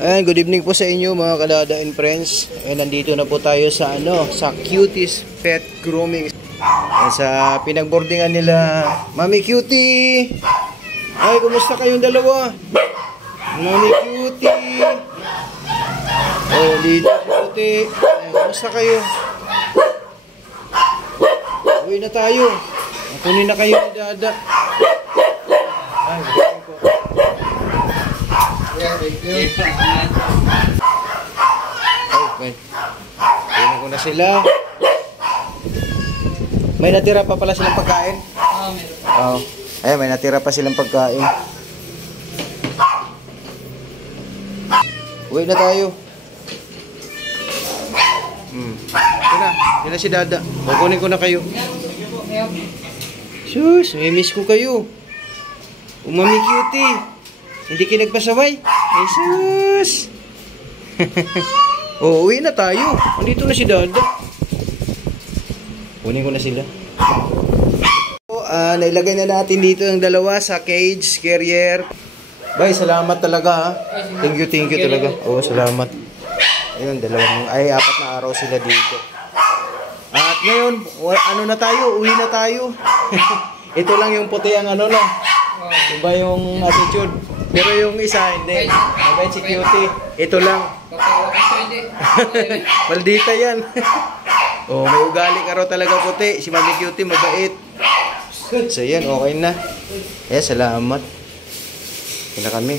Ayan, good evening po sa inyo mga kadada and friends. Ayan, nandito na po tayo sa sa Cuties Pet Grooming. Ayan, sa pinagboardingan nila Mami Cutie. Ay, kumusta kayong dalawa? Mami Cutie. Oh, dito Cutie. Ayan, kumusta kayo? Uwi na tayo. Kunin na kayo ni Dada. Ay, po. Okay. Tingnan ko na sila. May natira pa pala silang pagkain? Oo, meron. Oo. Ay, may natira pa silang pagkain. Uwi na tayo. Ito na si Dada. Kukunin ko na kayo. Sus, may miss ko kayo. Mami Cutie. Hindi kayo nagpasaway? Ay, sus. Oh, uwi na tayo. Andito na si Dada. Kunin ko na sila. Nailagay na natin dito ang dalawa sa cage carrier. Bye, salamat talaga ha. Thank you talaga. Oh, salamat. Ayun, apat na araw sila dito. At ngayon, ano na tayo? Uwi na tayo. Ito lang yung puti ang ano na. Iba yung attitude. Pero yung isa, hindi. Mabait si Cutie. Ito lang. Maldita yan. Oh, may ugali ka raw talaga puti. Si Mami Cutie, mabait. So yan, okay na. Salamat. Kina kami.